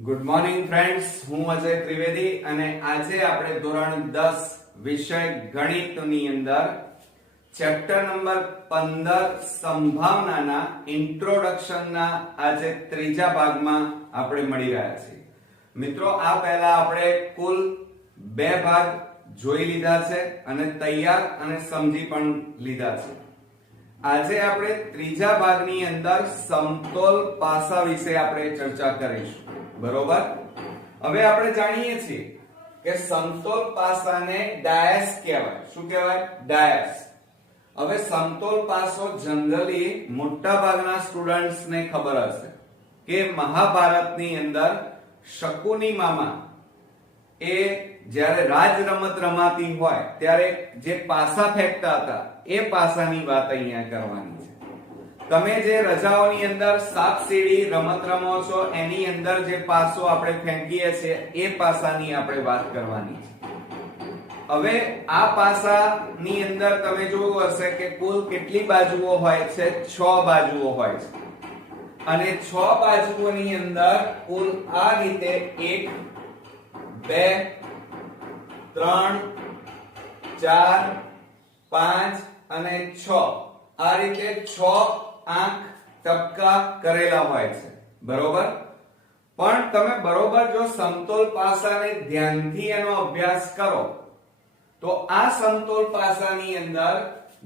Good morning friends, હું અજય ત્રિવેદી અને આજે આપણે ધોરણ 10 વિષય ગણિતની અંદર ચેપ્ટર નંબર 15 સંભાવનાના ઇન્ટ્રોડક્શનના આજે ત્રીજા ભાગમાં આપણે મળી રહ્યા છીએ. મિત્રો, આ પહેલા આપણે કુલ 2 ભાગ જોઈ લીધા છે અને તૈયાર અને સમજી પણ લીધા છે. આજે આપણે ત્રીજા ભાગની અંદર સમતોલ પાસા વિશે આપણે ચર્ચા કરીશું. બરોબર. હવે આપણે જાણીએ છીએ કે સમતોલ પાસાને ડાયસ કહેવાય. શું કહેવાય? ડાયસ. હવે સમતોલ પાસો જનરલી મોટા ભાગના સ્ટુડન્ટ્સને ખબર હશે કે મહાભારતની અંદર શકુનીમામાં એ જ્યારે રાજ રમત રમાતી હોય ત્યારે જે પાસા ફેંકતા હતા એ પાસાની વાત અહીંયા કરવાની છે. તમે જે રજાઓની અંદર સાપ સીડી રમત રમો છો એની અંદર જે પાસો આપણે ફેંકીએ છીએ એ પાસાની આપણે વાત કરવાની છે. હવે આ પાસાની અંદર તમે જોયું હશે કે કુલ કેટલી બાજુઓ હોય છે? 6 બાજુઓ હોય છે. અને 6 બાજુઓની અંદર કુલ આ રીતે 1 2 3 4 5 અને 6 આ રીતે 6 આંખ ટપકા કરેલા હોય છે. બરોબર. પણ તમે બરોબર જો સમતોલ પાસાને ધ્યાનથી એનો અભ્યાસ કરો તો આ સમતોલ પાસાની અંદર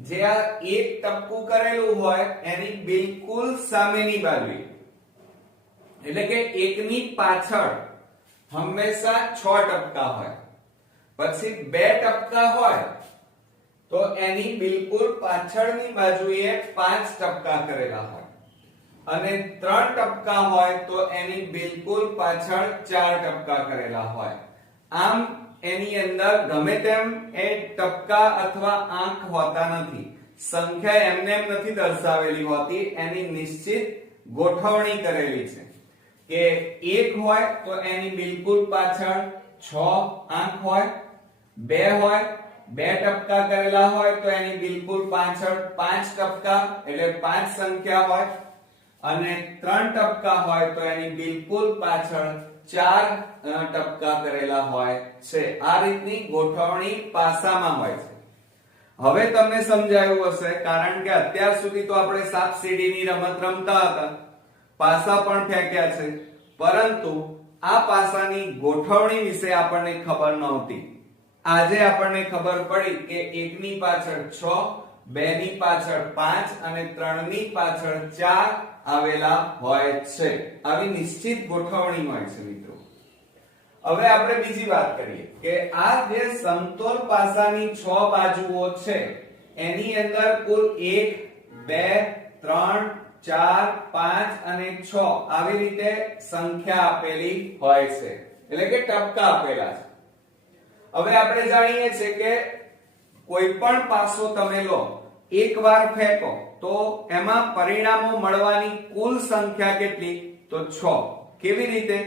જે આ એક ટપકું કરેલું હોય એની બિલકુલ સામેની બાજુએ એટલે કે એકની પાછળ હંમેશા 6 ટપકા હોય. પછી 2 ટપકા હોય તો એની બિલકુલ પાછળની બાજુએ 5 ટપકા કરેલા હોય અને 3 ટપકા હોય તો એની બિલકુલ પાછળ 4 ટપકા કરેલા હોય. આમ એની અંદર ગમે તેમ એ ટપકા અથવા આંક હોતા નથી. સંખ્યા એમને એમ નથી દર્શાવેલી હોતી, એની નિશ્ચિત ગોઠવણી કરેલી છે કે 1 હોય તો એની બિલકુલ પાછળ 6 આંક હોય, 2 હોય 2 ટપકા કરેલા હોય તો એની બિલકુલ પાછળ 5 ટપકા એટલે 5 સંખ્યા હોય અને 3 ટપકા હોય તો એની બિલકુલ પાછળ 4 ટપકા કરેલા હોય છે. આ રીતની ગોઠવણી પાસામાં હોય છે. હવે તમને સમજાયું હશે કારણ કે અત્યાર સુધી તો આપણે સાપ સીડીની રમત રમતા હતા, પાસા પણ ફેંક્યા છે, પરંતુ આ પાસાની ગોઠવણી વિશે આપણને ખબર નહોતી. આજે આપણને ખબર પડી કે 1 ની પાછળ 6, 2 ની પાછળ 5 અને 3 ની પાછળ 4 આવેલા હોય છે. આવી નિશ્ચિત ગોઠવણી હોય છે મિત્રો. હવે આપણે બીજી વાત કરીએ કે આ જે સમતોલ પાસાની 6 બાજુઓ છે એની અંદર કુલ 1 2 3 4 5 અને 6 આવી રીતે સંખ્યા આપેલી હોય છે એટલે કે ટપકા આપેલા છે. હવે આપણે જાણીએ છીએ કે કોઈ પણ પાસો તમે લો, એકવાર ફેંકો તો એમાં પરિણામો મળવાની કુલ સંખ્યા કેટલી? તો 6. કેવી રીતે?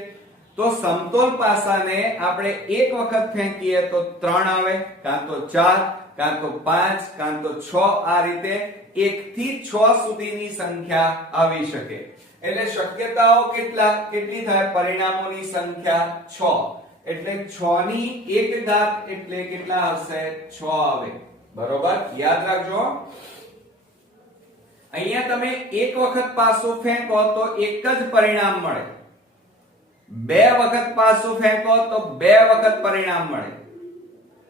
તો સમતોલ પાસાને આપણે એક વખત ફેંકીએ તો 3 આવે, કાં તો 4, કાં તો 5, કાં તો 6. આ રીતે 1 થી 6 સુધીની સંખ્યા આવી શકે. એટલે શક્યતાઓ કેટલી થાય? પરિણામોની સંખ્યા 6. એટલે 6 ની 1 ઘાત એટલે કેટલા હશે? 6 આવે. બરોબર, યાદ રાખજો. અહીંયા તમે એક વખત પાસો ફેંકો તો એક જ પરિણામ મળે, 2 વખત પાસો ફેંકો તો 2 વખત પરિણામ મળે.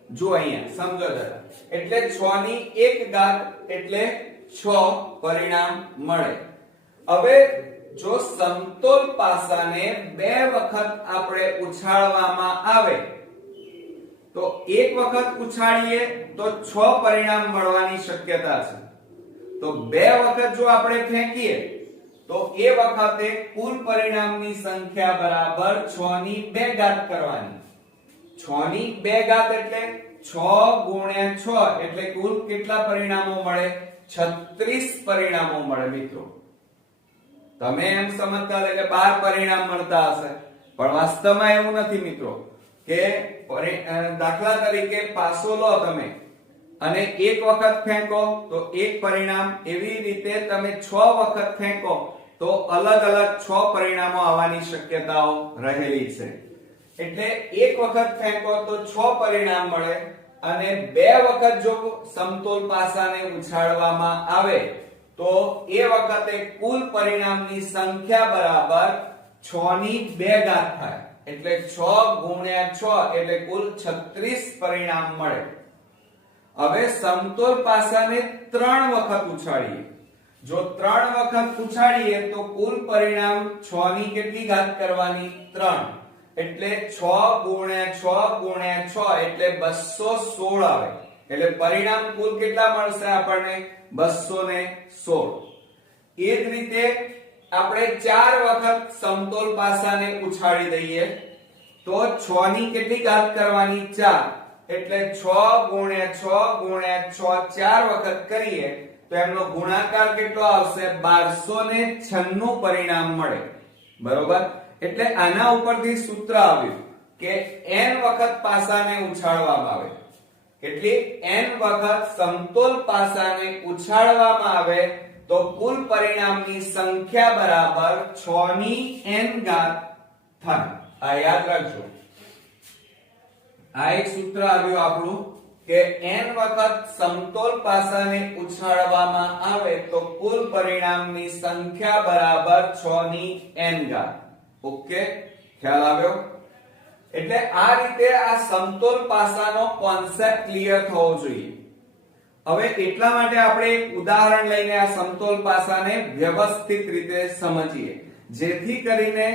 જો અહીંયા સમજો જરા. એટલે 6 ની 1 ઘાત એટલે 6 પરિણામ મળે. હવે જો સમતોલ પાસાને 2 વખત આપણે ઉછાળવામાં આવે તો એક વખત ઉછાળીએ તો 6 પરિણામ મળવાની શક્યતા છે. તો 2 વખત જો આપણે ફેંકીએ તો એ વખતે કુલ પરિણામની સંખ્યા બરાબર 6 ની 2 ઘાત કરવાની. 6 ની 2 ઘાત એટલે 6 ગુણ્યા 6 એટલે કુલ કેટલા પરિણામો મળે? 36 પરિણામો મળે મિત્રો. તમે એમ સમજતા હતા કે 12 પરિણામ મળતા હશે, પણ વાસ્તવમાં એવું નથી મિત્રો. કે દાખલા તરીકે પાસો લો તમે અને એક વખત ફેંકો તો એક પરિણામ, એવી રીતે તમે 6 વખત ફેંકો તો અલગ અલગ 6 પરિણામો આવવાની શક્યતાઓ રહેલી છે. એટલે એક વખત ફેંકો તો 6 પરિણામ મળે અને બે વખત જો સમતોલ પાસાને ઉછાળવામાં આવે તો એ વખતે કુલ પરિણામની સંખ્યા બરાબર 6 ની 2 ઘાત થાય. એટલે 6 ગુણ્યા 6 એટલે કુલ 36 પરિણામ મળે. હવે સમતોલ પાસાને 3 વખત ઉછાળીએ. જો 3 વખત ઉછાળીએ તો કુલ પરિણામ 6 ની કેટલી ઘાત કરવાની? 3. એટલે 6 ગુણ્યા 6 ગુણ્યા 6 એટલે 216 આવે. એટલે પરિણામ કુલ કેટલા મળશે આપણને? 216. એ જ રીતે આપણે 4 વખત સમતોલ પાસાને ઉછાળી દઈએ તો 6 ની કેટલી ઘાત કરવાની? 4. એટલે 6 ગુણ્યા 6 ગુણ્યા 6 4 વખત કરીએ તો એમનો ગુણાકાર કેટલો આવશે? 1296 પરિણામ મળે. બરોબર? એટલે આના ઉપરથી સૂત્ર આવ્યું કે n વખત પાસાને ઉછાળવામાં આવે. કેટલી? n વખત સમતોલ પાસાને ઉછાળવામાં આવે તો કુલ પરિણામની સંખ્યા બરાબર 6 ની n ઘાત થાય. આ યાદ રાખજો. આ એક સૂત્ર આવ્યું આપણું કે n વખત સમતોલ પાસાને ઉછાળવામાં આવે તો કુલ પરિણામની સંખ્યા બરાબર 6 ની n ઘાત. ઓકે, ખ્યાલ આવ્યો? એટલે આ રીતે આ સમતોલ પાસાનો કોન્સેપ્ટ ક્લિયર થવો જોઈએ. હવે એટલા માટે આપણે એક ઉદાહરણ લઈને આ સમતોલ પાસાને વ્યવસ્થિત રીતે સમજીએ, જેથી કરીને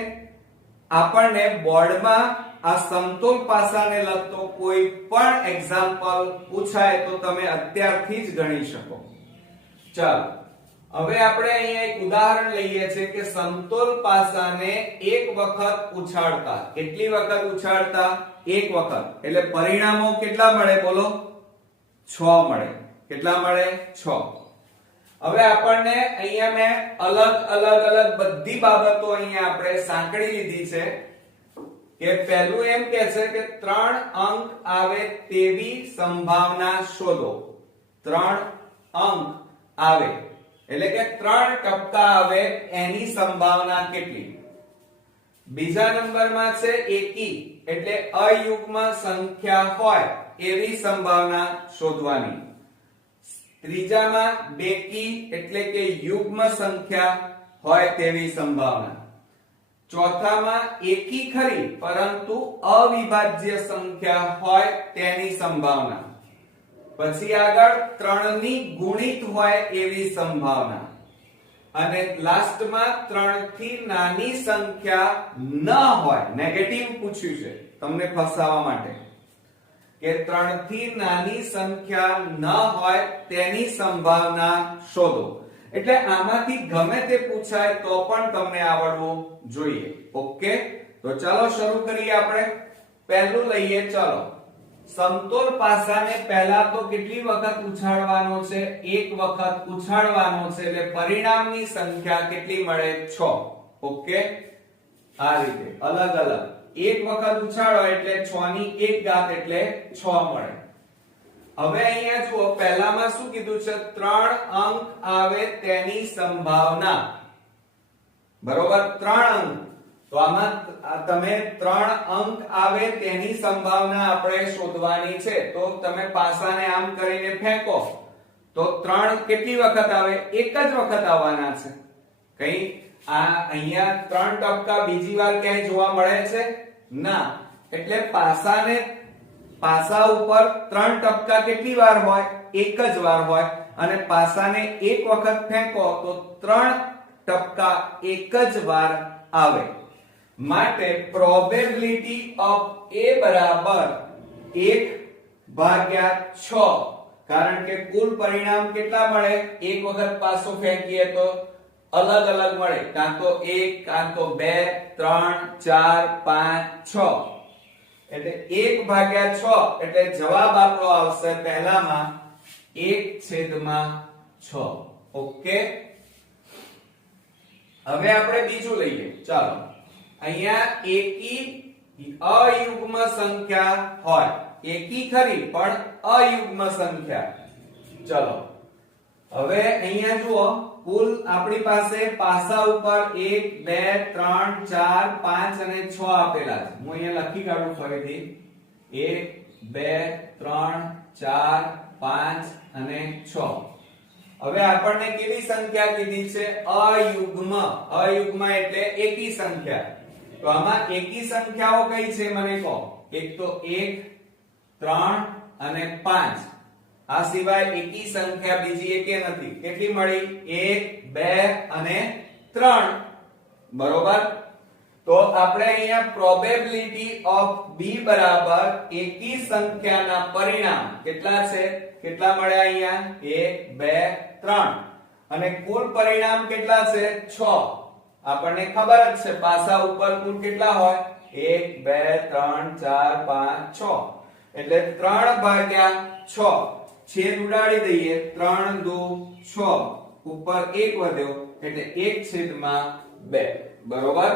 આપણને બોર્ડમાં આ સમતોલ પાસાને લગતો કોઈ પણ એક્ઝામ્પલ પૂછાય તો તમે અત્યારથી જ ગણી શકો. ચાલો હવે આપણે અહીંયા એક ઉદાહરણ લઈએ છીએ કે સમતોલ પાસાને એક વખત ઉછાળતા. કેટલી વખત ઉછાળતા? એક વખત. એટલે પરિણામો કેટલા મળે? બોલો. 6 મળે. કેટલા મળે? 6. હવે આપણને અહીંયા મેં અલગ બધી બાબતો અહીંયા આપણે સાંકળી લીધી છે કે પહેલું એમ કહે છે કે 3 અંક આવે તેવી સંભાવના શોધો. 3 અંક આવે એટલે કે 3 ટપકા આવે એની સંભાવના કેટલી? બીજા નંબરમાં છે એકી એટલે અયુગ્મ સંખ્યા હોય એવી સંભાવના શોધવાની. ત્રીજામાં બેકી એટલે કે યુગ્મ સંખ્યા હોય તેવી સંભાવના. ચોથામાં એકી ખરી પરંતુ અવિભાજ્ય સંખ્યા હોય તેની સંભાવના. પછી આગળ 3 ની ગુણિત હોય એવી સંભાવના. અને લાસ્ટમાં 3 થી નાની સંખ્યા ન હોય, નેગેટિવ પૂછ્યું છે તમને ફસાવવા માટે, કે 3 થી નાની સંખ્યા ન હોય તેની સંભાવના શોધો. એટલે આમાંથી ગમે તે પૂછાય તો પણ તમને આવડવું જોઈએ. ઓકે, તો ચાલો શરૂ કરીએ. આપણે પહેલું લઈએ. ચાલો, સમતોલ પાસાને પહેલા તો કેટલી વખત ઉછાળવાનો છે? એક વખત ઉછાળવાનો છે. એટલે પરિણામની સંખ્યા કેટલી મળે? 6. ઓકે, આ રીતે અલગ એક વખત ઉછાળો એટલે 6 ની 1 ઘાત એટલે 6 મળે. હવે અહીંયા જુઓ, પહેલામાં શું કીધું છે? 3 અંક આવે તેની સંભાવના. બરોબર? 3 અંક. તો આમાં તમે 3 અંક આવે તેની સંભાવના આપણે શોધવાની છે. તો તમે પાસાને આમ કરીને ફેંકો તો 3 કેટલી વખત આવે? એક જ વખત આવવાના છે. કઈ આ અહીંયા 3 ટપકા બીજી વાર ક્યાંય જોવા મળે છે? ના. એટલે પાસા ઉપર 3 ટપકા કેટલી વાર હોય? એક જ વાર હોય. અને પાસાને એક વખત ફેંકો તો 3 ટપકા એક જ વાર આવે. માટે પ્રોબેબિલિટી ઓફ A બરાબર 1/6. કારણ કે કુલ પરિણામ કેટલા મળે? એક વખત પાસો ફેંકીએ તો અલગ મળે, કાં તો 1 કાં તો 2 3 4 5 6. એટલે 1/6 એટલે જવાબ આપણો આવશે પહેલામાં 1/6. ઓકે, હવે આપણે બીજું લઈએ. ચાલો, અહીંયા એકી અયુગ્મ સંખ્યા હોય. એકી ખરી પણ અયુગ્મ સંખ્યા. ચલો, હવે અહીંયા જુઓ કુલ આપણી પાસે પાસા ઉપર 1 2 3 4 5 અને 6 આપેલા છે. હું અહીંયા લખી કાઢું ફરીથી 1 2 3 4 5 અને 6. હવે આપણને કેવી સંખ્યા કીધી છે? અયુગ્મ. અયુગ્મ એટલે એકી સંખ્યા. તો આમાં એકી સંખ્યાઓ કઈ છે મને કહો? એક તો 1 3 અને 5. આ સિવાય એકી સંખ્યા બીજી એકે નથી. કેટલી મળી? 1 2 અને 3. બરોબર. તો આપણે અહીંયા પ્રોબેબિલિટી ઓફ b બરાબર એકી સંખ્યાના પરિણામ કેટલા છે? કેટલા મળ્યા અહીંયા? 1 2 3. અને કુલ પરિણામ કેટલા છે? 6. આપણને ખબર જ છે પાસા ઉપર કુલ કેટલા હોય? 1 2 3 4 5 6. એટલે 3 ભાગ્યા 6. છેદ ઉડાડી દઈએ. 3 દુ 6. ઉપર 1 વધ્યો એટલે 1/2. બરોબર.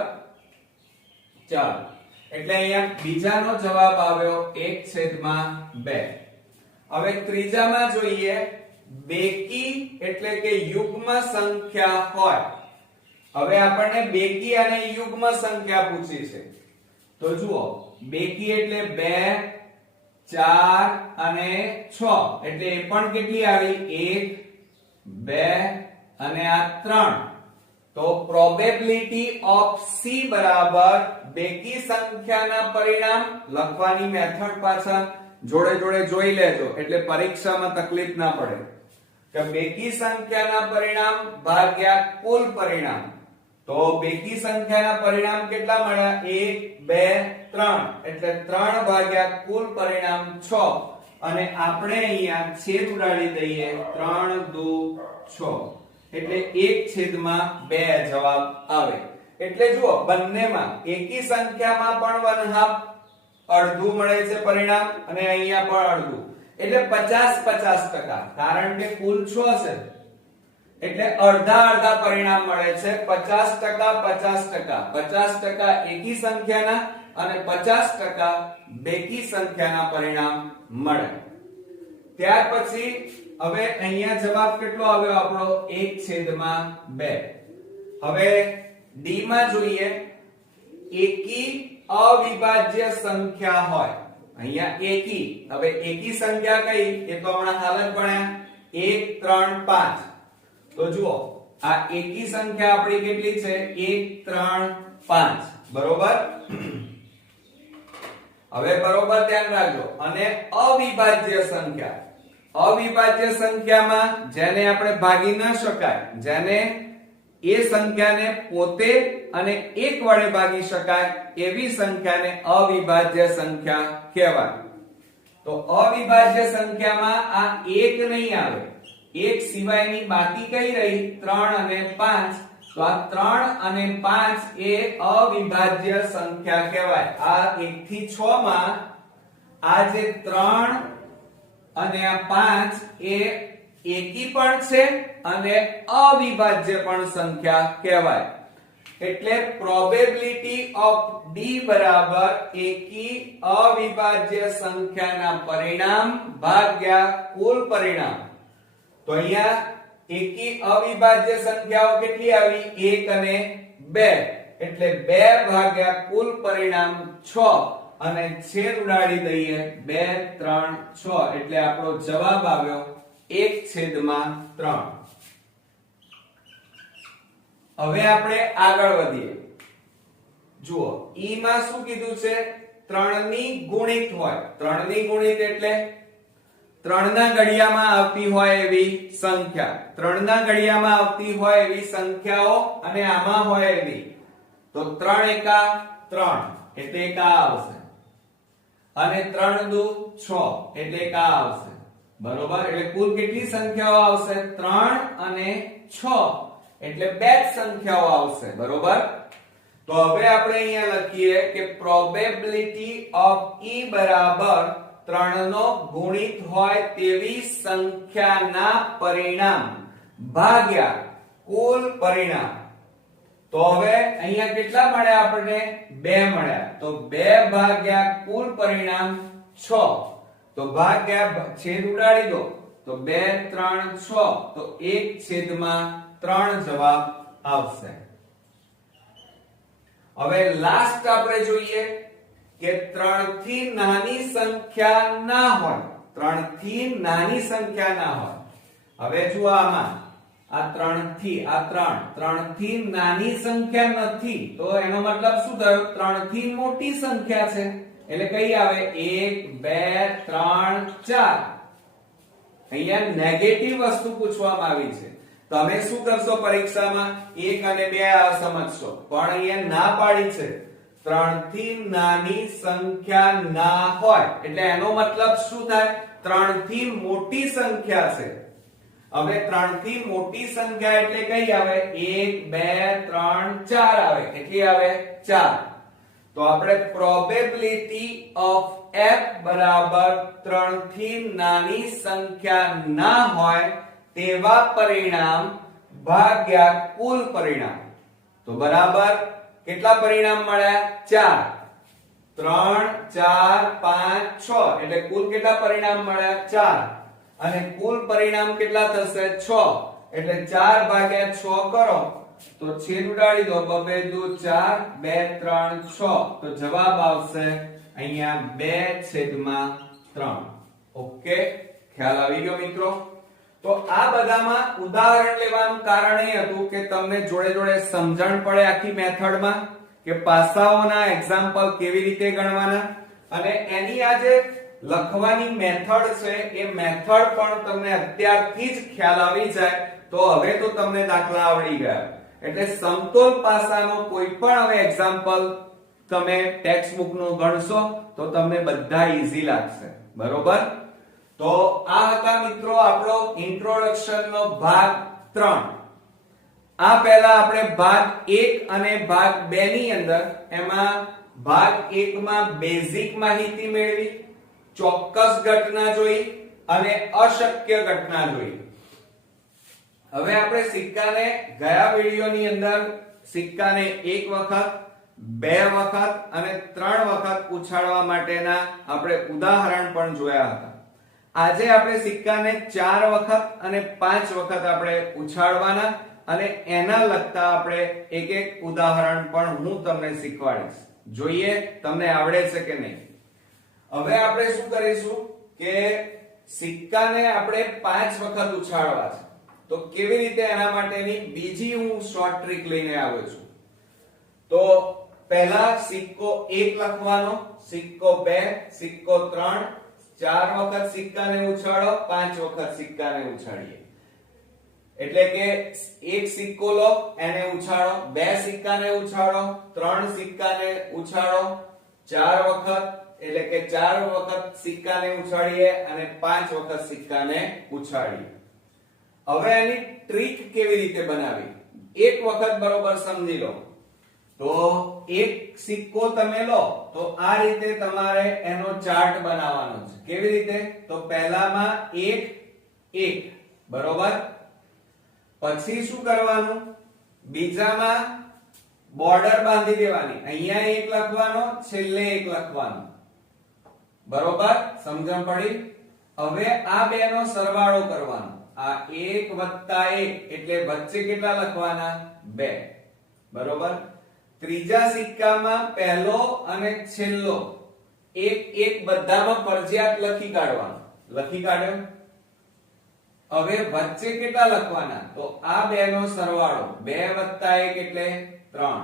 ચાલો, એટલે અહીંયા બીજાનો જવાબ આવ્યો 1/2. હવે ત્રીજામાં જોઈએ. બેકી એટલે કે યુગ્મ સંખ્યા હોય. હવે આપણને બેકી અને યુગ્મ સંખ્યા પૂછી છે. તો જુઓ બેકી એટલે 2 4 અને 6. એટલે એ પણ કેટલી આવી? 1 2 અને આ 3. તો પ્રોબેબિલિટી ઓફ c બરાબર બેકી સંખ્યાના પરિણામ લખવાની મેથડ પાછા જોડે જોડે જોઈ લેજો એટલે પરીક્ષામાં તકલીફ ના પડે. કે બેકી સંખ્યાના પરિણામ ભાગ્યા કુલ પરિણામ. તો બેકી સંખ્યાના પરિણામ કેટલા મળ્યા? 1 2 3. એટલે 3 ભાગ્યા કુલ પરિણામ 6. અને આપણે અહીંયા છેદ ઉડાડી દઈએ. 3 દુ 6. એટલે 1/2 જવાબ આવે. એટલે જુઓ બંનેમાં એકી સંખ્યામાં પણ 1/2 અડધું મળે છે પરિણામ અને અહીંયા પણ અડધું. એટલે 50-50%. કારણ કે કુલ 6 છે એટલે અડધા અડધા પરિણામ મળે છે. 50% 50% એકી સંખ્યાના અને 50% બેકી સંખ્યાના પરિણામ મળે. ત્યાર પછી હવે અહીંયા જવાબ કેટલો આવ્યો આપણો? 1/2. હવે ડી માં જોઈએ. એકી અવિભાજ્ય સંખ્યા હોય. અહીંયા એકી. હવે એકી સંખ્યા કઈ? એ તો હમણાં હાલ જ ભણ્યા. 1 3 5. તો જુઓ આ એકી સંખ્યા આપણી કેટલી છે? 1 3 5. બરોબર. હવે બરોબર ધ્યાન રાખજો. અને અવિભાજ્ય સંખ્યા. અવિભાજ્ય સંખ્યામાં જેને આપણે ભાગી ન શકાય, જેને એ સંખ્યાને પોતે અને 1 વડે ભાગી શકાય એવી સંખ્યાને અવિભાજ્ય સંખ્યા કહેવાય. તો અવિભાજ્ય સંખ્યામાં આ 1 નહીં આવે. 1 સિવાયની બાકી કઈ રહી? 3 અને 5. તો આ 3 અને 5 એ અવિભાજ્ય સંખ્યા કહેવાય. આ 1 થી 6 માં આ જે 3 અને આ 5 એ એકી પણ છે અને અવિભાજ્ય પણ સંખ્યા કહેવાય. એટલે પ્રોબેબિલિટી ઓફ d બરાબર એકી અવિભાજ્ય સંખ્યાના પરિણામ ભાગ્યા કુલ પરિણામ. તો અહીંયા એકી અવિભાજ્ય સંખ્યાઓ કેટલી આવી? 1 અને 2. એટલે 2 ભાગ્યા કુલ પરિણામ 6. અને છેદ ઉડાડી દઈએ. 2 3 6. એટલે આપણો જવાબ આવ્યો 1/3. હવે આપણે આગળ વધીએ. જુઓ ઈ માં શું કીધું છે? 3 ની ગુણિત હોય. 3 ની ગુણિત એટલે 3 ના ઘડિયામાં આવતી હોય એવી સંખ્યા. 3 ના ઘડિયામાં આવતી હોય એવી સંખ્યાઓ અને આમાં હોય એવી. તો 3 એકા 3 એટલે એક આ આવશે. અને 3 દુ 6 એટલે એક આ આવશે. બરોબર. એટલે કુલ કેટલી સંખ્યાઓ આવશે? 3 અને 6. એટલે બે જ સંખ્યાઓ આવશે. બરોબર. તો હવે આપણે અહીંયા લખીએ કે પ્રોબેબિલિટી ઓફ e બરાબર 3 નો ગુણિત હોય તેવી સંખ્યાના પરિણામ ભાગ્યા કુલ પરિણામ. તો હવે અહીંયા કેટલા મળ્યા આપણને? 2 મળ્યા. તો 2 ભાગ્યા કુલ પરિણામ 6. તો ભાગ્યા છેદ ઉડાડી દો. તો તો 2 3 6 તો 1/3 જવાબ આવશે. હવે લાસ્ટ આપણે જોઈએ કે 3 થી નાની સંખ્યા ના હોય, 3 થી નાની સંખ્યા ના હોય. હવે જુઓ આમાં આ 3 થી આ 3 થી નાની સંખ્યા નથી તો એનો મતલબ શું થયો? 3 થી મોટી સંખ્યા છે એટલે કઈ આવે? 1 2 3 4. અહીંયા નેગેટિવ વસ્તુ પૂછવામાં આવી છે. તમે શું કરશો પરીક્ષામાં? 1 અને 2 સમજશો, પણ અહીંયા ના પાડી છે 3 થી નાની સંખ્યા ના હોય એટલે એનો મતલબ શું થાય? 3 થી મોટી સંખ્યા છે. હવે 3 થી મોટી સંખ્યા એટલે કઈ આવે? 1 2 3 4 આવે. કેટલી આવે? 4. તો આપણે પ્રોબેબિલિટી ઓફ f બરાબર 3 થી નાની સંખ્યા ના હોય તેવા પરિણામ ભાગ્યા કુલ પરિણામ. તો બરાબર કેટલા પરિણામ મળ્યા? 4. 3 4 5 6 એટલે કુલ કેટલા પરિણામ મળ્યા? 4. અને કુલ પરિણામ કેટલા થશે? 6. એટલે 4 ભાગ્યા 6 કરો તો છેદ ઉડાડી દો. 2 2 4 2 3 6 તો જવાબ આવશે અહીંયા 2/3. ઓકે, ખ્યાલ આવી ગયો મિત્રો? તો આ બધામાં ઉદાહરણ લેવાનું કારણ એ હતું કે તમને જોડે જોડે સમજણ પડે આખી મેથડમાં કે પાસાઓના એક્ઝામ્પલ કેવી રીતે ગણવાના, અને એની આ જે લખવાની મેથડ છે એ મેથડ પણ તમને અત્યારથી જ ખ્યાલ આવી જાય તો હવે તો તમને દાખલા આવડી ગયા. એટલે સમતોલ પાસાનો કોઈ પણ હવે એક્ઝામ્પલ તમે ટેક્સ્ટ બુક નું ગણશો તો તમને બધા ઈઝી લાગશે. બરોબર? તો આ હતા મિત્રો આપણો ઇન્ટ્રોડક્શન નો ભાગ 3. આ પહેલા આપણે ભાગ 1 અને ભાગ 2 ની અંદર એમાં ભાગ 1 માં બેઝિક માહિતી મેળવી, ચોક્કસ ઘટના જોઈ અને અશક્ય ઘટના જોઈ. હવે આપણે સિક્કાને ગયા વિડિયોની અંદર સિક્કાને એક વખત, બે વખત અને 3 વખત ઉછાળવા માટેના આપણે ઉદાહરણ પણ જોયા હતા. આજે આપણે સિક્કાને 4 વખત અને 5 વખત આપણે ઉછાળવાના અને એના લગતા આપણે એક એક ઉદાહરણ પણ હું તમને શીખવાડીશ. જોઈએ તમને આવડે છે કે નહીં. હવે આપણે શું કરીશું કે સિક્કાને આપણે 5 વખત ઉછાળવા છે તો કેવી રીતે એના માટેની બીજી હું શોર્ટ ટ્રીક લઈને આવ્યો છું. તો પહેલા સિક્કો 1 લખવાનો, સિક્કો 2, સિક્કો 3, 4 વખત સિક્કાને ઉછાળો, 5 વખત સિક્કાને ઉછાળીએ. એટલે કે એક સિક્કો લો એને ઉછાળો, 2 સિક્કાને ઉછાળો, 3 સિક્કાને ઉછાળો 4 વખત, એટલે કે 4 વખત સિક્કાને ઉછાળીએ અને 5 વખત સિક્કાને ઉછાળીએ. હવે એની ટ્રીક કેવી રીતે બનાવી એક વખત બરોબર સમજી લો. તો એક સિક્કો તમે લો તો આ રીતે તમારે એનો ચાર્ટ બનાવવાનો છે. કેવી રીતે? તો પહેલામાં 1 1 બરોબર, પછી શું કરવાનું? બીજામાં બોર્ડર બાંધી દેવાની, અહીંયા 1 લખવાનો, છેલ્લે 1 લખવાનો. બરોબર, સમજણ પડી? હવે આ બે નો સરવાળો કરવાનો. આ 1 + 1 એટલે વચ્ચે કેટલા લખવાના? 2. બરોબર. ત્રીજા સિક્કામાં પહેલો અને છેલ્લો 1 1 બધામાં ફરજિયાત લખી કાઢવાનો. લખી કાઢ્યો. હવે વચ્ચે કેટલા લખવાના? તો આ બે નો સરવાળો, 2 + 1 એટલે 3.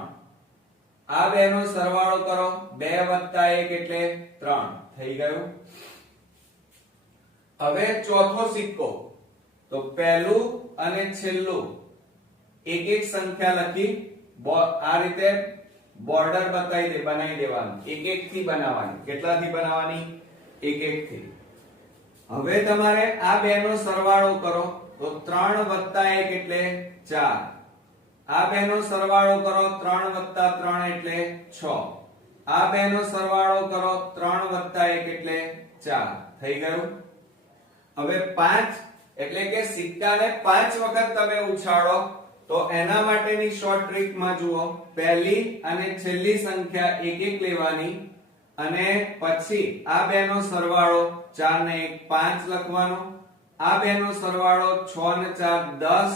આ બે નો સરવાળો કરો, 2 + 1 એટલે 3. થઈ ગયું. હવે ચોથો સિક્કો, તો પહેલું અને છેલ્લું એક એક સંખ્યા લખી આ રીતે બોર્ડર બનાવી દેવાનું. એક એક થી બનાવવાની. કેટલાથી બનાવવાની? એક એક થી. હવે તમારે આ બે નો સરવાળો કરો તો 3 + 1 એટલે 4. આ બે નો સરવાળો કરો 3 + 3 એટલે 6. આ બે નો સરવાળો કરો 3 + 1 એટલે 4. થઈ ગયું. હવે 5 એટલે કે સિક્કાને 5 વખત તમે ઉછાળો તો એના માટેની શોર્ટ ટ્રીક માં જુઓ, પહેલી અને છેલ્લી સંખ્યા એક એક લેવાની અને પછી આ બે નો સરવાળો 4 ને 1 5 લખવાનો, આ બેનો સરવાળો 6 ને 4 10,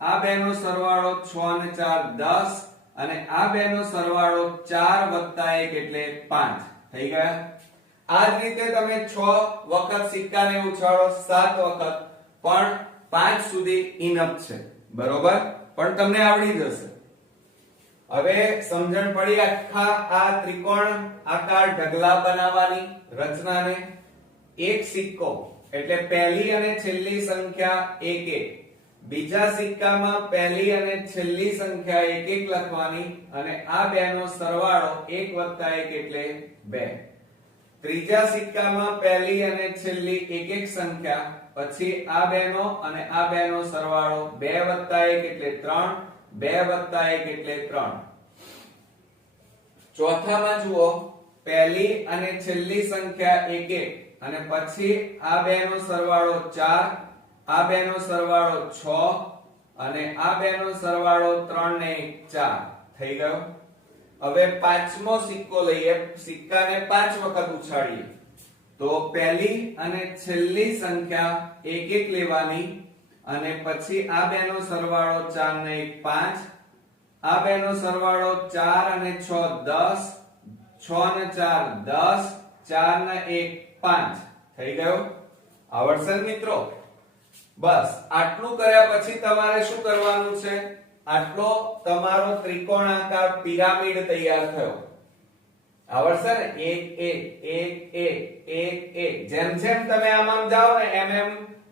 આ બેનો સરવાળો 6 ને 4 10 અને આ બેનો સરવાળો 4 વત્તા 1 એટલે 5 થઈ ગયા. આ જ રીતે તમે 6 વખત સિક્કાને ઉછાળો 7 વખત પણ 5 સુધી ઇનફ છે. બરોબર, પણ તમને આવડી જશે. હવે સમજણ પડી આખા આ ત્રિકોણ આકાર ઢગલા બનાવવાની રચનાને. એક સિક્કો એટલે પહેલી અને છેલ્લી સંખ્યા 1 1, બીજા સિક્કામાં પહેલી અને છેલ્લી સંખ્યા 1 1 લખવાની અને આ બેનો સરવાળો 1 1 એટલે 2. ત્રીજા સિક્કામાં પહેલી અને છેલ્લી 1 1 સંખ્યા, પછી આ બેનો અને આ બેનો સરવાળો 2 1 એટલે 3, 2 1 એટલે 3. ચોથામાં જુઓ, પહેલી અને છેલ્લી સંખ્યા 1 1 અને પછી આ બેનો સરવાળો 4, આ બેનો સરવાળો 6 અને આ બેનો સરવાળો 3 ને 1 4 થઈ ગયો. હવે પાંચમો સિક્કો લઈએ, સિક્કાને 5 વખત ઉછાળીએ તો પહેલી અને છેલ્લી સંખ્યા 1 1 લેવાની અને પછી આ બેનો સરવાળો 4 ને 1 5, આ બેનો સરવાળો 4 અને 6 10, 6 ને 4 10, 4 ને 1 5 થઈ ગયો. આવડશે મિત્રો? બસ આટલું કર્યા પછી તમારે શું કરવાનું છે? આટલો તમારો ત્રિકોણાકાર પિરામિડ તૈયાર થયો. આવડશે ને? 1 1 1 1 1 જેમ જેમ તમે આમ જાઓ ને એમ એમ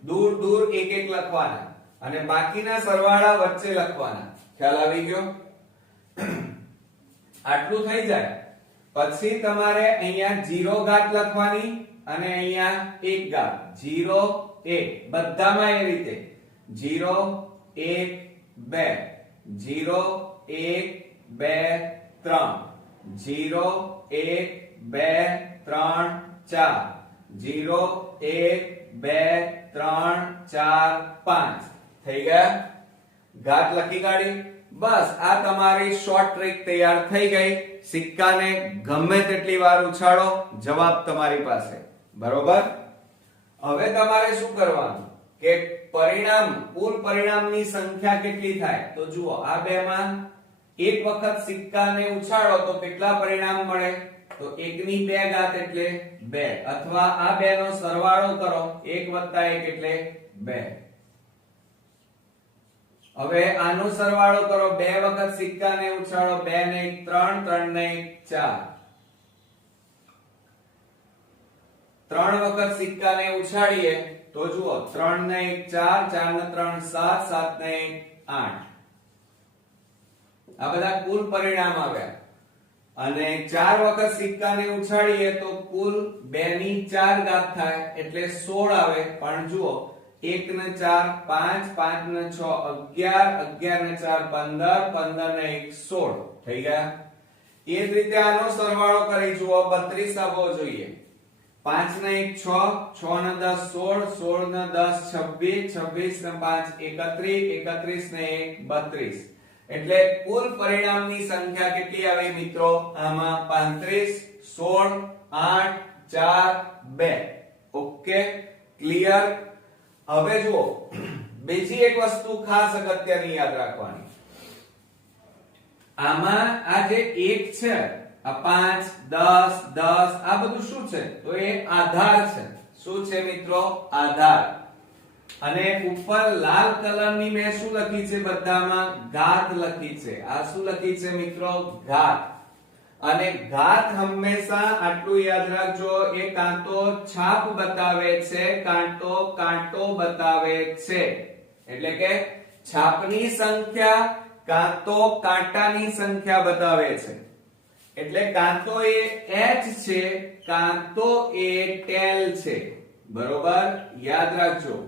દૂર દૂર 1 1 લખવાના અને બાકીના સરવાળા વચ્ચે લખવાના. ખ્યાલ આવી ગયો? આટલું થઈ જાય પછી તમારે અહીંયા 0 ઘાત લખવાની અને અહીંયા 1 ઘાત. 0 1 બધામાં એ રીતે 0 1 2, 0 1 2 3, 0 1 2 3 4, 0 1 2 3 4 5 થઈ ગયા. ઘાત લખી કાઢી. બસ આ તમારી શોર્ટ ટ્રીક તૈયાર થઈ ગઈ. સિક્કાને ગમે તેટલી વાર ઉછાળો, જવાબ તમારી પાસે. બરોબર? હવે તમારે શું કરવાનું કે પરિણામ, કુલ પરિણામની સંખ્યા કેટલી થાય? તો જુઓ, આ બેમાં એક વખત સિક્કાને ઉછાળો તો કેટલા પરિણામ મળે? તો 1 ની 2 ઘાત એટલે 2 અથવા આ બેનો સરવાળો કરો 1 1 એટલે 2. હવે આનો સરવાળો કરો, 2 વખત સિક્કાને ઉછાળો 2 ને 1 3, 3 ને 1 4. 3 વખત સિક્કાને ઉછાળીએ તો જુઓ, 3 ને 1 4, 4 ને 3 7, 7 ને 1 8. આ બધા કુલ પરિણામ આવ્યા. અને 4 વખત સિક્કાને ઉછાળીએ તો કુલ 2 ની 4 ઘાત થાય એટલે 16 આવે. પણ જુઓ, 1 ને 4 5, 5 ને 6 11, 11 ને 4 15, 15 ને 1 16 થઈ ગયા. એ જ રીતે આનો સરવાળો કરી જુઓ, 32 આવવો જોઈએ. 5 ને 1 6, 6 ને 10 16, 16 ને 10 26, 26 ને 5 31, 31 ને 1 32. એટલે કુલ પરિણામની સંખ્યા કેટલી આવી મિત્રો? આમાં 35 16 8 4 2. Okay, clear? હવે જુઓ, બીજી એક વસ્તુ ખાસ અગત્યની યાદ રાખવાની. આમાં આ જે 1 છે, આ 5 10 10 આ બધું શું છે? તો એ આધાર છે. શું છે મિત્રો? આધાર. અને ઉપર લાલ કલરની મેં શું લખી છે? બધામાં ઘાત લખી છે. આ શું લખી છે મિત્રો? ઘાત. અને ઘાત હંમેશા આટલું યાદ રાખજો, એ કાં તો છાપ બતાવે છે કાં તો કાંટો બતાવે છે. એટલે કે છાપની સંખ્યા કાં તો કાંટાની સંખ્યા બતાવે છે. એટલે કાં તો એ h છે કાં તો એ ટેલ છે. બરોબર? યાદ રાખજો.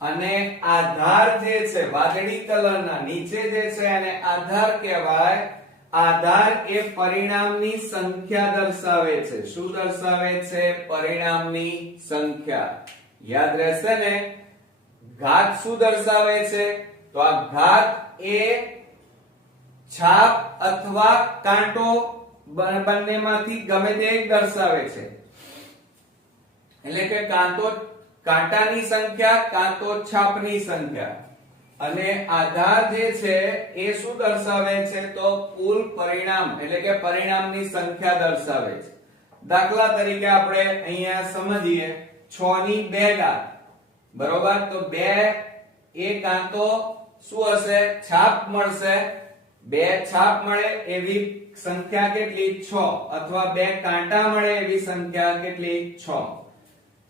અને આધાર જે છે વાદળી કલરના નીચે જે છે એને આધાર કહેવાય. આધાર એ પરિણામની સંખ્યા દર્શાવે છે. શું દર્શાવે છે? પરિણામની સંખ્યા. યાદ રહેશે ને? ઘાત શું દર્શાવે છે? તો આ ઘાત એ છાપ અથવા કાંટો બંનેમાંથી ગમે તે એક દર્શાવે છે. એટલે કે કાં તો કાંટાની સંખ્યા કાં તો છાપની સંખ્યા, અને આધાર જે છે એ શું દર્શાવે છે તો કુલ પરિણામ એટલે કે પરિણામની સંખ્યા દર્શાવે છે. દાખલા તરીકે આપણે અહીંયા સમજીએ 6 ની 2 ઘાત, બરોબર, તો 2 એ કાં તો શું હશે છાપ મળશે, 2 છાપ મળે એવી સંખ્યા કેટલી 6, અથવા 2 કાંટા મળે એવી સંખ્યા કેટલી 6.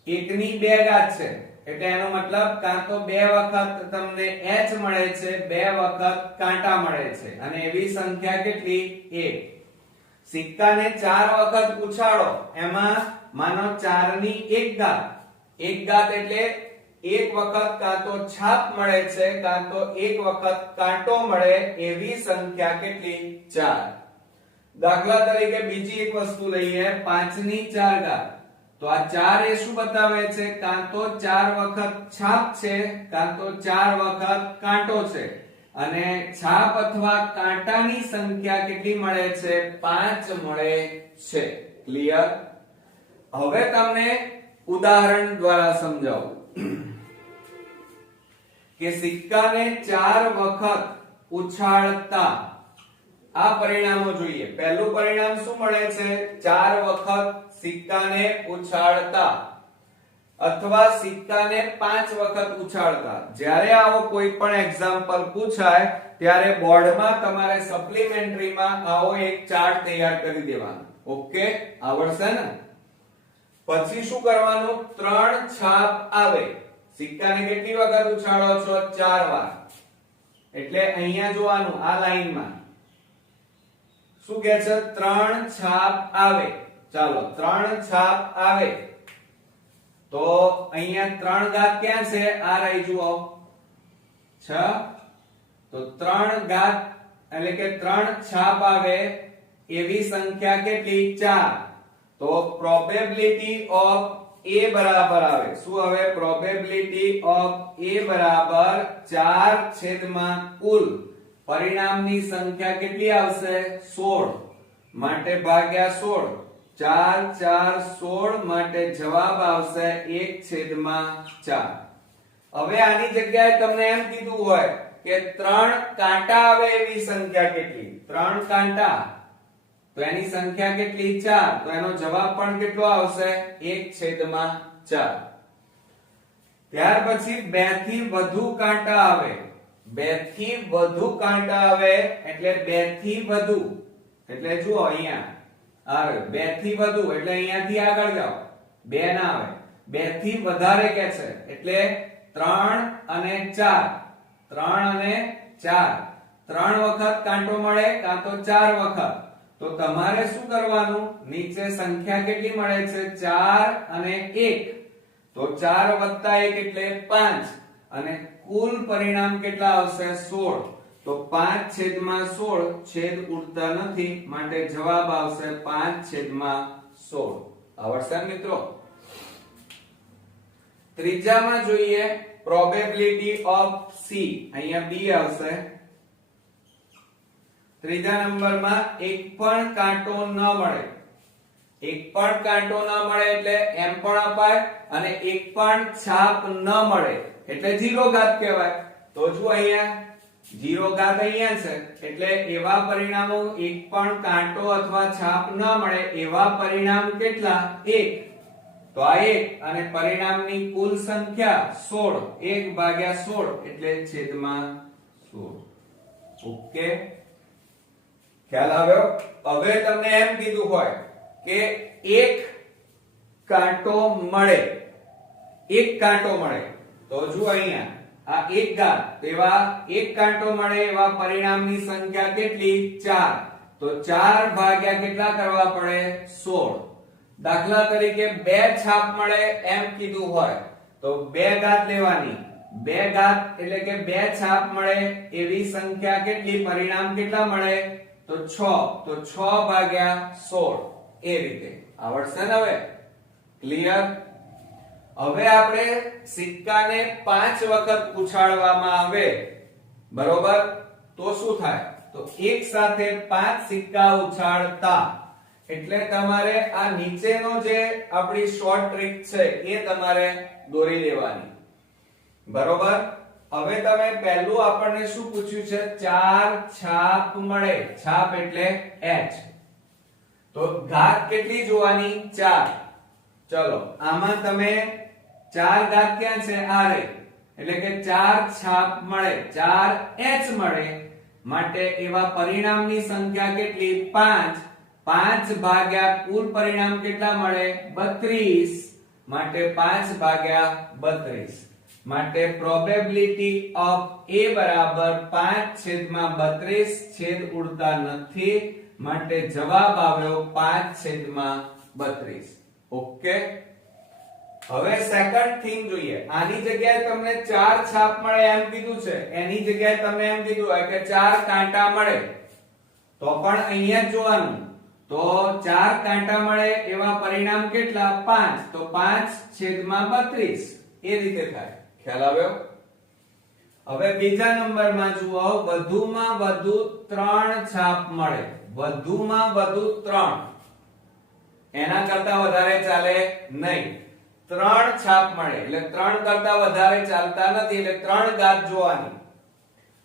1 ની 2 ઘાત છે એટલે એનો મતલબ કાં તો 2 વખત તમને h મળે છે, 2 વખત કાંટા મળે છે, અને એવી સંખ્યા કેટલી 1. સિક્કાને 4 વખત ઉછાળો, એમાં માનો 4 ની 1 ઘાત, 1 ઘાત એટલે 1 વખત કાં તો છાપ મળે છે કાં તો 1 વખત કાંટો મળે એવી સંખ્યા કેટલી 4. દાખલા તરીકે બીજી એક વસ્તુ લઈએ 5 ની 4 ઘાત, તો આ 4 એ શું બતાવે છે કાં તો 4 વખત છાપ છે કાં તો 4 વખત કાંટો છે, અને છાપ અથવા કાંટાની સંખ્યા કેટલી મળે છે 5 મળે છે. ક્લિયર? હવે તમને ઉદાહરણ દ્વારા સમજાવું કે સિક્કાને 4 વખત ઉછાળતા આ પરિણામો જોઈએ. પહેલું પરિણામ શું મળે છે 4 વખત સિક્કાને ઉછાળતા અથવા સિક્કાને 5 વખત ઉછાળતા. જ્યારે આવો કોઈ પણ એક્ઝામ્પલ પૂછાય ત્યારે બોર્ડમાં તમારે સપ્લિમેન્ટરીમાં આવો એક ચાર્ટ તૈયાર કરી દેવાનો. ઓકે, આવડશે ને? પછી શું કરવાનું 3 છાપ આવે, સિક્કાને કેટલી વખત ઉછાળો છો 4 વાર, એટલે અહીંયા જોવાનું આ લાઈનમાં શું કહે છે 3 છાપ આવે. ચાલો 3 છાપ આવે તો અહીંયા 3 ઘાત ક્યાં છે આ રહી જુઓ 6, તો 3 ઘાત એટલે કે 3 છાપ આવે એવી સંખ્યા કેટલી 4. તો પ્રોબેબિલિટી ઓફ a બરાબર આવે શું હવે પ્રોબેબિલિટી ઓફ a બરાબર 4 છેદમાં કુલ પરિણામની સંખ્યા કેટલી આવશે 16, માટે ભાગ્યા 16, 4 4 16, માટે જવાબ આવશે 1/4. હવે આની જગ્યાએ તમને એમ કીધું હોય કે 3 કાંટા આવે એવી સંખ્યા કેટલી 3 કાંટા, તો એની સંખ્યા કેટલી 4, તો એનો જવાબ પણ કેટલો આવશે 1/4. ત્યાર પછી 2 થી વધુ કાંટા આવે, 2 થી વધુ કાંટા આવે એટલે 2 થી વધુ એટલે જુઓ અહીંયા આવે 2 થી વધુ એટલે અહીંયાથી આગળ જાઓ 2 ના આવે, 2 થી વધારે કે છે એટલે 3 અને 4, 3 અને 4, 3 વખત કાંટો મળે કાં તો 4 વખત, તો તમારે શું કરવાનું નીચે સંખ્યા કેટલી મળે છે 4 અને 1, તો 4 વત્તા 1 એટલે 5, અને કુલ પરિણામ કેટલા આવશે 16, તો 5/16, છેદ ઉડતા નથી માટે જવાબ આવશે 5/16. આવડશે મિત્રો? ત્રીજામાં જોઈએ પ્રોબેબિલિટી ઓફ c, અહીંયા b આવશે. ત્રીજા નંબરમાં એક પણ કાંટો ન મળે, એક પણ કાંટો ન મળે એટલે એમ પણ અપાય, અને એક પણ છાપ ન મળે એટલે 0 ઘાત કહેવાય. તો જો અહીંયા 0 ઘાત અહીંયા છે એટલે એવા પરિણામો એક પણ કાંટો અથવા છાપ ન મળે એવા પરિણામ કેટલા 1, તો આ 1, અને પરિણામની કુલ સંખ્યા 16, 1/16 એટલે છેદમાં 16. ઓકે, ખ્યાલ આવ્યો? હવે તમને એમ કીધું હોય કે એક કાંટો મળે, એક કાંટો મળે, તો જો અહીંયા આ 1 ઘાત, તેવા એક કાંટો મળે એવા પરિણામની સંખ્યા કેટલી 4, તો 4 ભાગ્યા કેટલા કરવા પડે 16. દાખલા તરીકે 2 છાપ મળે એમ કીધું હોય તો 2 ઘાત લેવાની, 2 ઘાત એટલે કે 2 છાપ મળે એવી સંખ્યા કેટલી પરિણામ કેટલા મળે તો 6, તો 6/16 એ રીતે. આવડશે ને હવે? ક્લિયર? હવે આપણે સિક્કાને 5 વખત ઉછાળવામાં આવે, બરોબર, તો શું થાય તો એક સાથે 5 સિક્કા ઉછાળતા એટલે તમારે આ નીચેનો જે આપણી શોર્ટ ટ્રીક છે એ તમારે દોરી દેવાની, બરોબર. હવે તમે પહેલું આપણને શું પૂછ્યું છે, 4 છાપ મળે. છાપ એટલે h. તો ઘાત કેટલી જોવાની, 4. ચલો આમાં તમે 4 ઘાત ક્યાં છે, આ રહી, એટલે કે 4 છાપ મળે, 4h મળે, માટે એવા પરિણામની સંખ્યા કેટલી, 5. 5 ભાગ્યા કુલ પરિણામ કેટલા મળે, 32, માટે 5 ભાગ્યા 32, માટે પ્રોબેબિલિટી ઓફ a બરાબર 5/32, છેદ ઉડતા નથી, માટે જવાબ આવ્યો 5/32. ઓકે. હવે સેકન્ડ થિંગ જોઈએ. આની જગ્યાએ તમને 4 છાપ મળે એમ કીધું છે, એની જગ્યાએ તમને એમ કીધું હોય કે 4 કાંટા મળે, તો પણ અહીંયા જ જોવાનું. તો 4 કાંટા મળે એવા પરિણામ કેટલા, 5. તો 5/32 એ રીતે થાય. ખ્યાલ આવ્યો? હવે બીજા નંબરમાં જુઓ, વધુમાં વધુ 3 છાપ મળે. વધુમાં વધુ 3, એના કરતા વધારે ચાલે નહીં. 3 છાપ મળે એટલે 3 કરતા વધારે ચાલતા નથી, એટલે 3 ઘાત જોવાની.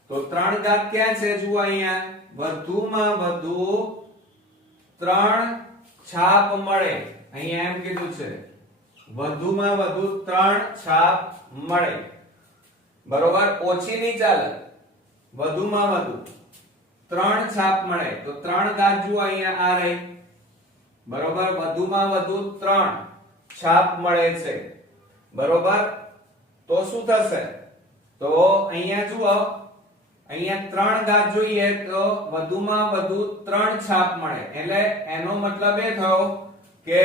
તો 3 ઘાત ક્યાં છે, જુઓ અહીંયા, વધુમાં વધુ 3 છાપ મળે. અહીંયા એમ કીધું છે, વધુમાં વધુ 3 છાપ મળે, બરોબર. ઓછી નહીં ચાલે, વધુમાં વધુ 3 છાપ મળે. તો 3 ઘાત જુઓ અહીંયા આ રહી, બરોબર. વધુમાં વધુ 3 છાપ મળે છે, બરોબર. તો શું થશે, તો અહીંયા જુઓ, અહીંયા 3 ઘાત જોઈએ તો વધુમાં વધુ 3 છાપ મળે, એટલે એનો મતલબ એ થયો કે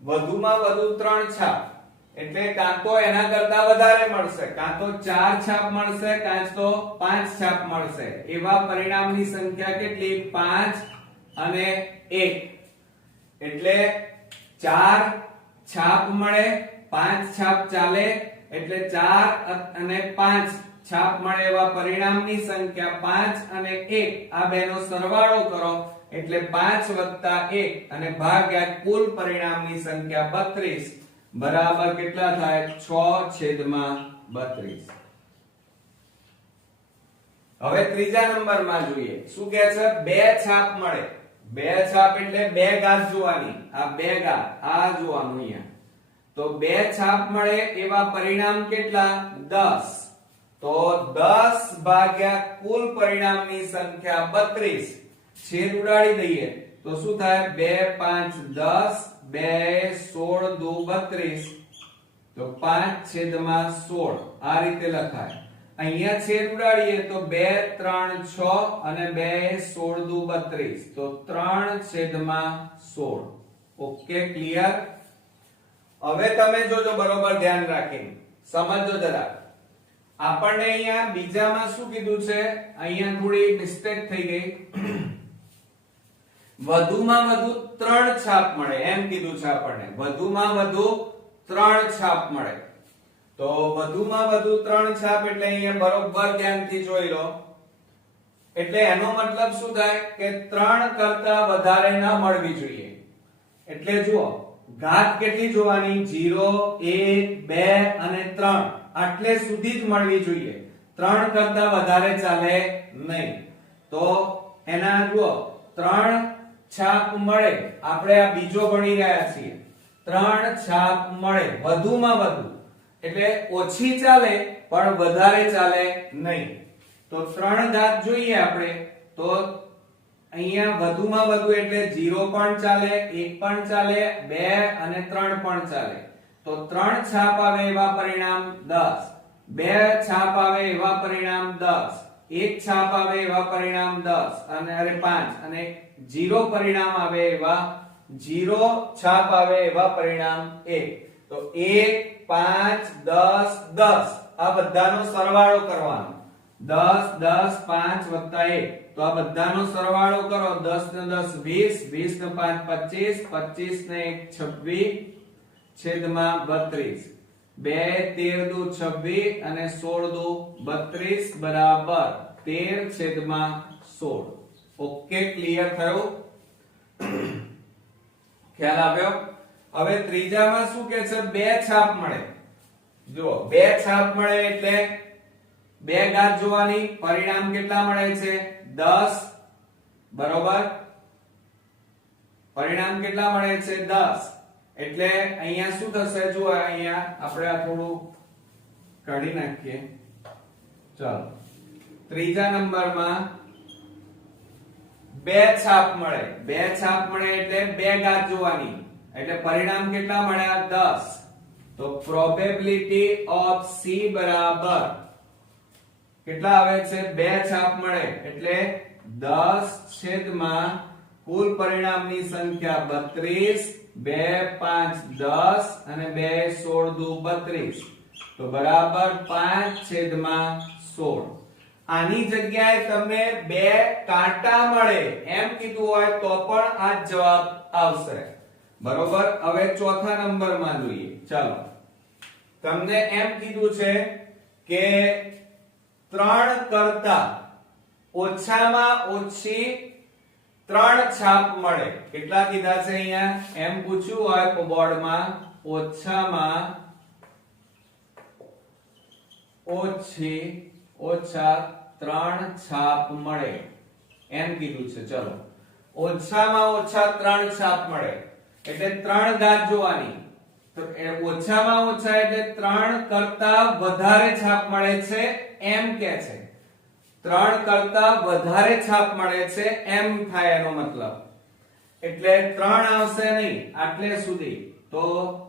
વધુમાં વધુ 3 છાપ એટલે કાં તો એના કરતા વધારે મળશે, કાં તો 4 છાપ મળશે, કાં તો 5 છાપ મળશે. એવા પરિણામની સંખ્યા કેટલી, 5 અને 1. એટલે 4 છાપ મળે, 5 છાપ ચાલે, એટલે 4 અને 5 છાપ મળે એવા પરિણામની સંખ્યા 5 અને 1, આ બેનો સરવાળો કરો એટલે 5 વત્તા 1 અને ભાગ્યા કુલ પરિણામની સંખ્યા 32 બરાબર કેટલા થાય, 6/32. હવે ત્રીજા નંબરમાં જોઈએ, શું કહે છે, 2 છાપ મળે. 2 છાપ એટલે 2 ઘાત જોવાની, આ 2 ઘાત, આ જોવાનું અહીંયા. તો 2 છાપ મળે એવા પરિણામ કેટલા, 10. તો 10 ભાગ્યા કુલ પરિણામની સંખ્યા 32, છેદ ઉડાડી દઈએ તો શું થાય, 2 5 10, 2 16 2 32, તો 5/16 આ રીતે લખાય. અહીંયા છેદ ઉડાડીએ તો 2 3 6 અને 2 16 2 32, તો 3/16. Okay, clear? હવે તમે જોજો બરોબર ધ્યાન રાખીને સમજો જરા. આપણને અહીંયા બીજામાં શું કીધું છે, અહીંયા થોડી મિસ્ટેક થઈ ગઈ. વધુમાં વધુ 3 છાપ મળે એમ કીધું છે આપણને, વધુમાં વધુ 3 છાપ મળે. તો વધુમાં વધુ 3 છાપ એટલે અહીંયા બરોબર ધ્યાનથી જોઈ લો. એટલે એનો મતલબ શું થાય કે 3 કરતા વધારે ન મળવી જોઈએ. એટલે જુઓ, ઘાત કેટલી જોવાની, 0 1 2 અને 3 આટલે સુધી જ મળવી જોઈએ, 3 કરતા વધારે ચાલે નહીં. તો એના જુઓ 3 છાપ મળે, આપણે આ બીજો ગણી રહ્યા છીએ, 3 છાપ મળે વધુમાં વધુ, એટલે ઓછી ચાલે પણ વધારે ચાલે નહીં. તો 3 ઘાત જોઈએ આપણે, તો અહીંયા વધુમાં વધુ એટલે 0 પણ ચાલે, 1 પણ ચાલે, 2 અને 3 પણ ચાલે. તો 3 છાપ આવે એવા પરિણામ 10, 2 છાપ આવે એવા પરિણામ 10, 1 છાપ આવે એવા પરિણામ 10 અને 5 અને 0 પરિણામ આવે એવા 0 છાપ આવે એવા પરિણામ 1. તો 1 5 10 10 આ બધાનો સરવાળો કરવાનો, 10 10 5 વત્તા 1, તો આ બધાનો સરવાળો કરો, 10 ને 10 20, 20 ને 5 25, 25 ને 1 26 છેદમાં 32, 2 13 દુ 26 અને 16 દુ 32 બરાબર 13/16. ઓકે, ક્લિયર થયું? ખ્યાલ આવ્યો? હવે ત્રીજામાં શું કે છે? બે છાપ મળે. જો બે છાપ મળે એટલે બે ઘાત જોવાની, પરિણામ કેટલા મળે છે? 10. બરોબર, પરિણામ કેટલા મળે છે? 10. એટલે અહીંયા શું થશે? જો અહીંયા આપણે આ થોડું કાઢી નાખીએ. ચાલો, ત્રીજા નંબરમાં બે છાપ મળે. બે છાપ મળે એટલે બે ઘાત જોવાની, એટલે પરિણામ કેટલા મળ્યા? 10. તો પ્રોબેબિલિટી ઓફ C બરાબર કેટલા આવે છે? બે છાપ મળે એટલે 10 છેદમાં કુલ પરિણામની સંખ્યા 32, 2 5 10 અને 2 16 દુ 32, તો બરાબર 5 છેદમાં 16. આની જગ્યાએ તમને બે કાંટા મળે એમ કીધું હોય તો પણ આ જ જવાબ આવશે. બરોબર, હવે ચોથા નંબરમાં જોઈએ. ચાલો, તમને એમ કીધું છે કે 3 કરતા ઓછામાં ઓછી 3 છાપ મળે. કેટલા કીધા છે અહીંયા? એમ પૂછ્યું હોય તો બોર્ડમાં ઓછામાં ઓછા 3 છાપ મળે એમ કીધું છે. ચલો, ઓછામાં ઓછા 3 છાપ મળે એટલે 3 ઘાત જોવાની. તો ઓછામાં ઓછા એટલે 3 કરતા વધારે છાપ મળે છે એમ કે છે. 3 કરતા વધારે છાપ મળે છે એમ થાય એનો મતલબ. એટલે 3 આવશે નહીં આટલે સુધી. તો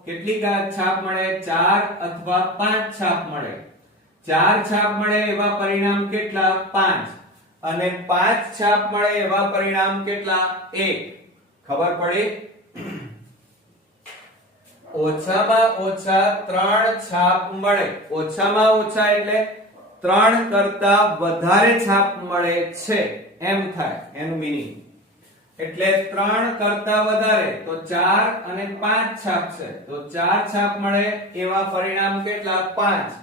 કેટલી છાપ મળે? 4 અથવા 5 છાપ મળે. 4 છાપ મળે એવા પરિણામ કેટલા? 5. અને 5 છાપ મળે એવા પરિણામ કેટલા? 1. ખબર પડી? ઓછામાં ઓછા 3 છાપ મળે. ઓછામાં ઓછા એટલે 3 કરતા વધારે છાપ મળે છે એમ થાય એનું મીનિંગ. એટલે 3 કરતા વધારે તો 4 અને 5 છાપ છે. તો 4 છાપ મળે એવા પરિણામ કેટલા? 5.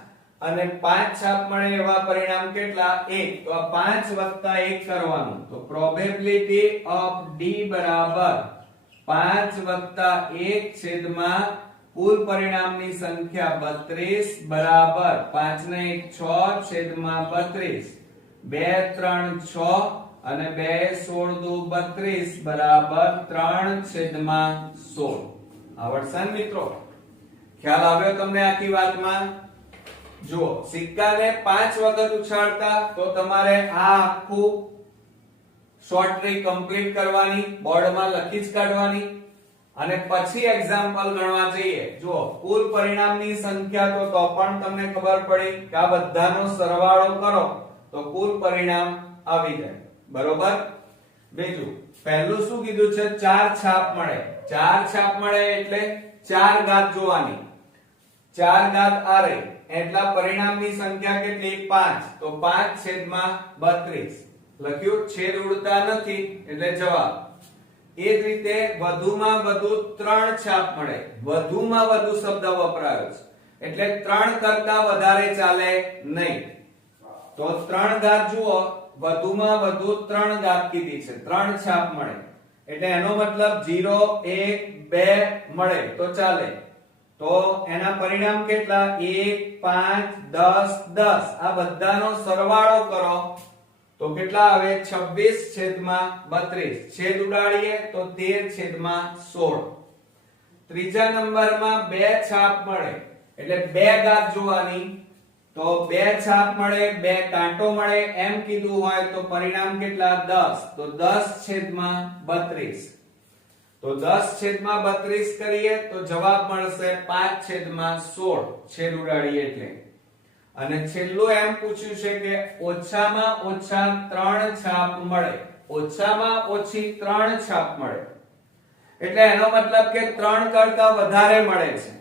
અને 5 છાપ મળે એવા પરિણામ કેટલા? 1. તો આ 5 વત્તા 1 કરવાનું. તો પ્રોબેબિલિટી ઓફ D બરાબર 5 વત્તા 1 છેદમાં કુલ પરિણામની સંખ્યા 32 બરાબર 5 ને 1 6 છેદમાં 32, 2 3 6 અને 2 16 દુ 32 બરાબર 3 છેદમાં 16. આવડશે ને મિત્રો? ખ્યાલ આવ્યો તમને આખી વાતમાં? જુઓ, સિક્કાને 5 વખત ઉછાળતા તો તમારે આ આખું શોર્ટ ટ્રીક કમ્પ્લીટ કરવાની, બોર્ડમાં લખી જ કાઢવાની અને પછી એક્ઝામ્પલ ગણવા જઈએ. જુઓ, કુલ પરિણામની સંખ્યા તો પણ તમને ખબર પડી કે આ બધાનો સરવાળો કરો તો કુલ પરિણામ આવી જાય. બરોબર? બીજું, પહેલું શું કીધું છે? 4 છાપ મળે. 4 છાપ મળે એટલે 4 ઘાત જોવાની. 4 ઘાત આ રહી એટલા પરિણામની સંખ્યા કેટલી? 5. તો 5 છેદમાં 32 લખ્યું. છેદ ઉડતા નથી એટલે જવાબ. એ જ રીતે વધુમાં વધુ 3 છાપ મળે. વધુમાં વધુ શબ્દ વપરાયો છે એટલે 3 કરતા વધારે ચાલે નહીં. તો 3 ઘાત જુઓ, વધુમાં વધુ 3 ઘાત કીધી છે. 3 છાપ મળે એટલે એનો મતલબ 0 1 2 મળે તો ચાલે. તો એના પરિણામ કેટલા? 1 5 10 10. આ બધાનો સરવાળો કરો તો કેટલા આવે? 26 છેદમાં 32. છેદ ઉડાડીએ તો 13 છેદમાં 16. ત્રીજા નંબરમાં 2 છાપ મળે એટલે 2 ઘાત જોવાની. તો 2 છાપ મળે, 2 કાંટો મળે એમ કીધું હોય તો પરિણામ કેટલા? 10. તો 10 છેદમાં 32. તો 10 છેદમાં 32 કરીએ તો જવાબ મળશે 5 છેદમાં 16. છેદ ઉડાડીએ એટલે. અને છેલ્લું એમ પૂછ્યું છે કે ઓછામાં ઓછા 3 છાપ મળે. ઓછામાં ઓછી 3 છાપ મળે એટલે એનો મતલબ કે 3 કરતા વધારે મળે છે.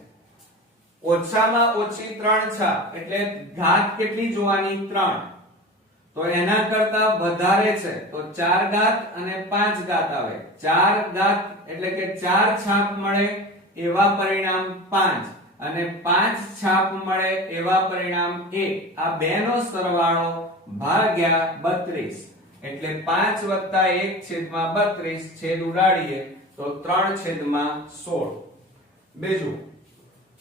ઓછામાં ઓછી 3 છાપ એટલે ઘાત કેટલી જોવાની? 3. તો એના કરતા વધારે છે તો 4 ઘાત અને 5 ઘાત આવે. 4 ઘાત એટલે કે 4 છાપ મળે એવા પરિણામ 5 અને 5 છાપ મળે એવા પરિણામ 1. આ બેનો સરવાળો ભાગ્યા 32 એટલે 5 + 1 છેદમાં 32. છેદ ઉડાડીએ તો 3/16. બીજું,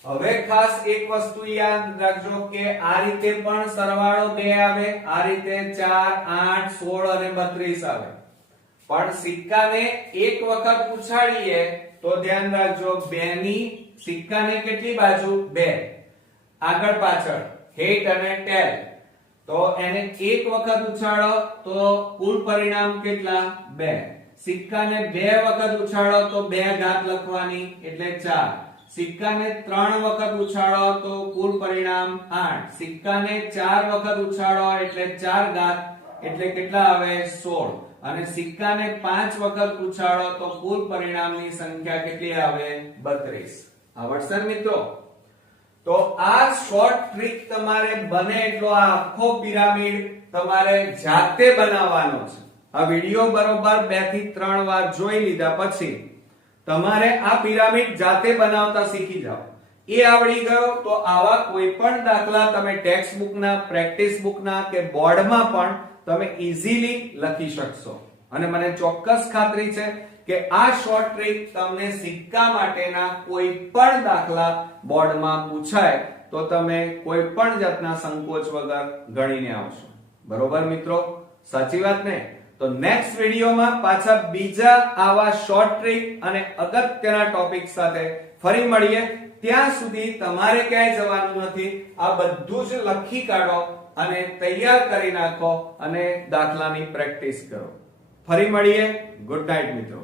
હવે ખાસ એક વસ્તુ યાદ રાખજો કે આ રીતે પણ સરવાળો 2 આવે, આ રીતે 4, 8, 16 અને 32 આવે. પણ સિક્કાને એક વખત ઉછાળીએ તો ધ્યાન રાખજો 2 ની સિક્કાને કેટલી બાજુ 2, આગળ પાછળ હેડ અને ટેલ, તો એને એક વખત ઉછાળો તો કુલ પરિણામ કેટલા 2. સિક્કાને 2 વખત ઉછાળો તો 2 ઘાત લખવાની એટલે 4. સિક્કાને 3 વખત ઉછાળો તો કુલ પરિણામ 8. સિક્કાને 4 વખત ઉછાળો એટલે 4 ઘાત એટલે કેટલા આવે 16. અને સિક્કાને 5 વખત ઉછાળો તો કુલ પરિણામની સંખ્યા કેટલી આવે 32. આવડશે મિત્રો? તો આ શોર્ટ ટ્રીક તમારે બને એટલો આ આખો પિરામિડ તમારે જાતે બનાવવાનો છે. આ વિડિયો બરોબર 2 થી 3 વાર જોઈ લીધા પછી તમારે આ પિરામિડ જાતે બનાવતા શીખી જાઓ. એ આવડી ગયો તો આવા કોઈ પણ દાખલા તમે ટેક્સ્ટ બુકના, પ્રેક્ટિસ બુકના કે બોર્ડમાં પણ તમે ઈઝીલી લખી શકશો. અને મને ચોક્કસ ખાતરી છે કે આ શોર્ટ ટ્રીક તમને સિક્કા માટેના કોઈ પણ દાખલા બોર્ડમાં પૂછાય તો તમે કોઈ પણ જાતના સંકોચ વગર ગણીને આવશો. બરોબર મિત્રો? સાચી વાત ને? તો નેક્સ્ટ વિડિયોમાં પાછા બીજા આવા શોર્ટ ટ્રીક અને અગત્યના ટોપિક સાથે ફરી મળીએ. ત્યાં સુધી તમારે ક્યાંય જવાનું નથી. આ બધું જ લખી કાઢો અને તૈયાર કરી નાખો અને દાખલાની પ્રેક્ટિસ કરો. ફરી મળીએ. ગુડ નાઇટ મિત્રો.